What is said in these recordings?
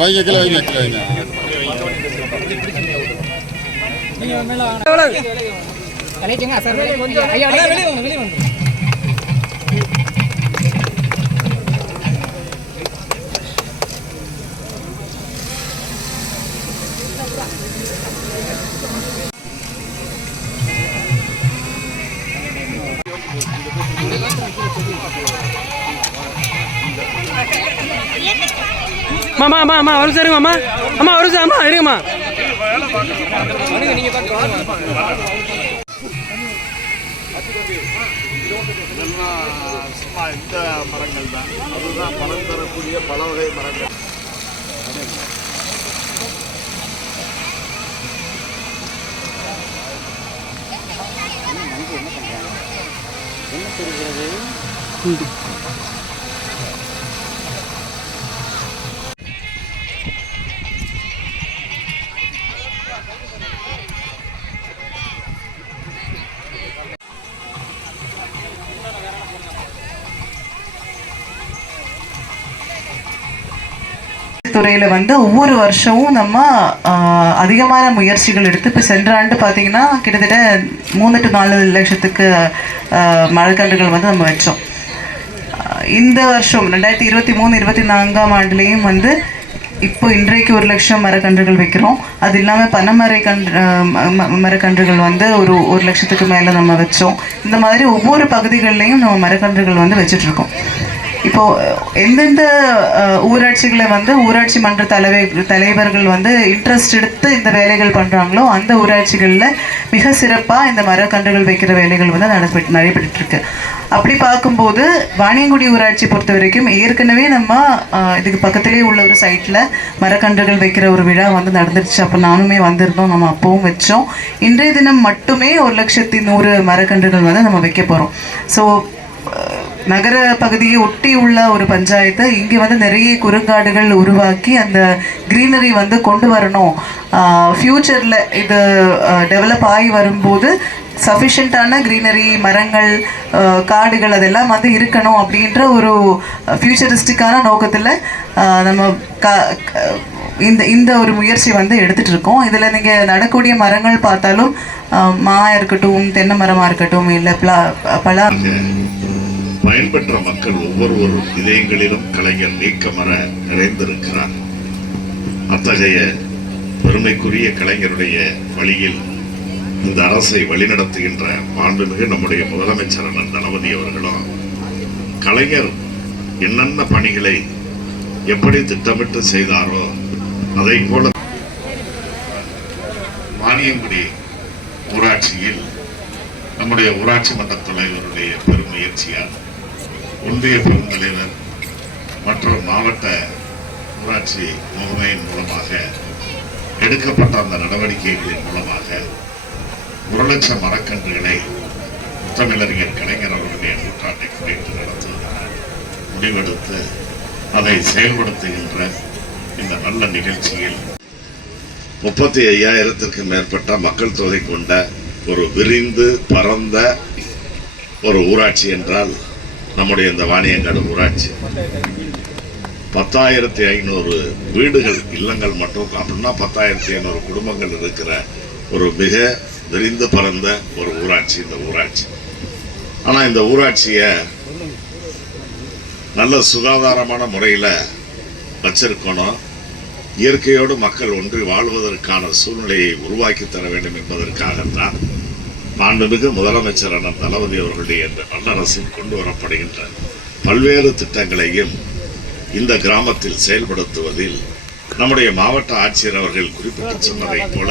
வைங்க கிலோ வைங்க கிலோ வைங்க. மாமா அம்மா அம்மா ஒரு சாருங்க அம்மா அம்மா ஒரு சார் அம்மா இருங்கம்மா. இந்த மரங்கள் தான், அதுதான் பலம் தரக்கூடிய பல வகை மரங்கள். என்ன தெரிகிறது? துறையில ஒவ்வொரு வருஷமும் நம்ம அதிகமான முயற்சிகள் எடுத்து இப்போ சென்ற ஆண்டு பார்த்தீங்கன்னா கிட்டத்தட்ட 3 to 4 லட்சத்துக்கு மரக்கன்றுகள் நம்ம வச்சோம். இந்த வருஷம் 2023-24 ஆண்டுலேயும் இப்போ இன்றைக்கு 1 லட்சம் மரக்கன்றுகள் வைக்கிறோம். அது இல்லாமல் மரக்கன்றுகள் ஒரு 1 லட்சத்துக்கு மேலே நம்ம வச்சோம். இந்த மாதிரி ஒவ்வொரு பகுதிகளிலையும் நம்ம மரக்கன்றுகள் வச்சிட்ருக்கோம். இப்போது எந்தெந்த ஊராட்சிகளை ஊராட்சி மன்ற தலைவர்கள் இன்ட்ரெஸ்ட் எடுத்து இந்த வேலைகள் பண்ணுறாங்களோ அந்த ஊராட்சிகளில் மிக சிறப்பாக இந்த மரக்கன்றுகள் வைக்கிற வேலைகள் நடைபெற்றுருக்கு. அப்படி பார்க்கும்போது வாணியங்குடி ஊராட்சி பொறுத்த வரைக்கும் ஏற்கனவே நம்ம இதுக்கு பக்கத்திலே உள்ள ஒரு சைட்டில் மரக்கன்றுகள் வைக்கிற ஒரு விழா நடந்துருச்சு. அப்போ நானுமே வந்திருந்தோம், நம்ம அப்பவும் வச்சோம். இன்றைய தினம் மட்டுமே 1,100 மரக்கன்றுகள் நம்ம வைக்க போகிறோம். ஸோ நகர பகுதியை ஒட்டி உள்ள ஒரு பஞ்சாயத்தை இங்கே நிறைய குறுங்காடுகள் உருவாக்கி அந்த க்ரீனரி கொண்டு வரணும். ஃப்யூச்சரில் இது டெவலப் ஆகி வரும்போது சஃபிஷியண்ட்டான க்ரீனரி, மரங்கள், காடுகள் அதெல்லாம் இருக்கணும் அப்படின்ற ஒரு ஃப்யூச்சரிஸ்டிக்கான நோக்கத்தில் நம்ம இந்த ஒரு முயற்சி எடுத்துகிட்டு இருக்கோம். இதில் நீங்கள் நடக்கூடிய மரங்கள் பார்த்தாலும் மா இருக்கட்டும், தென்னை மரமாக இருக்கட்டும், இல்லை பலா பயன்பெற்ற மக்கள் ஒவ்வொரு இதயங்களிலும் கலைஞர் நீக்கமர நிறைந்திருக்கிறார். அத்தகைய பெருமைக்குரிய கலைஞருடைய வழியில் இந்த அரசை வழிநடத்துகின்ற மாண்புமிகு நம்முடைய முதலமைச்சர் அண்ணன் தளபதி அவர்களும் கலைஞர் என்னென்ன பணிகளை எப்படி திட்டமிட்டு செய்தாரோ அதை போல வாணியங்குடி ஊராட்சியில் நம்முடைய ஊராட்சி மன்ற தலைவருடைய பெருமுயற்சியால் ஒன்றிய பெருந்தலைவர் மற்றும் மாவட்ட ஊராட்சி முகமையின் மூலமாக எடுக்கப்பட்ட அந்த நடவடிக்கைகளின் மூலமாக 1 லட்சம் மரக்கன்றுகளை முத்தமிழறிஞர் கலைஞர் அவர்களுடைய நூற்றாண்டை குறித்து நடத்துவதென முடிவெடுத்து அதை செயல்படுத்துகின்ற இந்த நல்ல நிகழ்ச்சியில் 35,000த்திற்கு மேற்பட்ட மக்கள் தொகை கொண்ட ஒரு விரிந்து பரந்த ஒரு ஊராட்சி என்றால் நம்முடைய இந்த வாணியங்காடு ஊராட்சி. 10,500 வீடுகள், இல்லங்கள் மட்டும் அப்படின்னா 10,500 குடும்பங்கள் இருக்கிற ஒரு மிக விரிந்து பரந்த ஒரு ஊராட்சி இந்த ஊராட்சி. ஆனால் இந்த ஊராட்சியை நல்ல சுகாதாரமான முறையில் வச்சிருக்கணும். இயற்கையோடு மக்கள் ஒன்றி வாழ்வதற்கான சூழ்நிலையை உருவாக்கி தர வேண்டும் என்பதற்காகத்தான் மாண்புமிகு முதலமைச்சர் அண்ணன் தளபதி அவர்களுடைய இந்த நல்லரசில் கொண்டு வரப்படுகின்ற பல்வேறு திட்டங்களையும் இந்த கிராமத்தில் செயல்படுத்துவதில் நம்முடைய மாவட்ட ஆட்சியர் அவர்கள் குறிப்பிட்டு சொன்னதை போல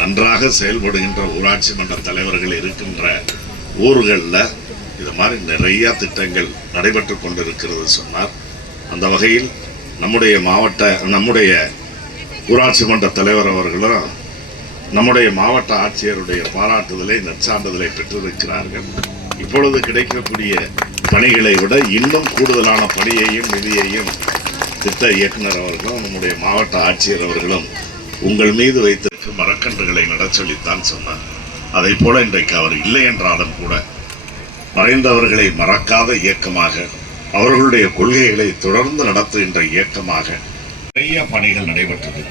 நன்றாக செயல்படுகின்ற ஊராட்சி மன்ற தலைவர்கள் இருக்கின்ற ஊர்களில் இது மாதிரி நிறைய திட்டங்கள் நடைபெற்று கொண்டிருக்கிறது சொன்னார். அந்த வகையில் நம்முடைய ஊராட்சி மன்ற தலைவர் அவர்களும் நம்முடைய மாவட்ட ஆட்சியருடைய பாராட்டுதலை, நற்சான்றிதழை பெற்றிருக்கிறார்கள். இப்பொழுது கிடைக்கக்கூடிய பணிகளை விட இன்னும் கூடுதலான பணியையும் நிதியையும் திட்ட இயக்குனர் அவர்களும் நம்முடைய மாவட்ட ஆட்சியர் அவர்களும் உங்கள் மீது வைத்திருக்கும் மரக்கன்றுகளை நடச்சொல்லித்தான் சொன்னார். அதை போல இன்றைக்கு அவர் இல்லை என்றாலும் கூட மறைந்தவர்களை மறக்காத இயக்கமாக அவர்களுடைய கொள்கைகளை தொடர்ந்து நடத்துகின்ற இயக்கமாக நிறைய பணிகள் நடைபெற்றது.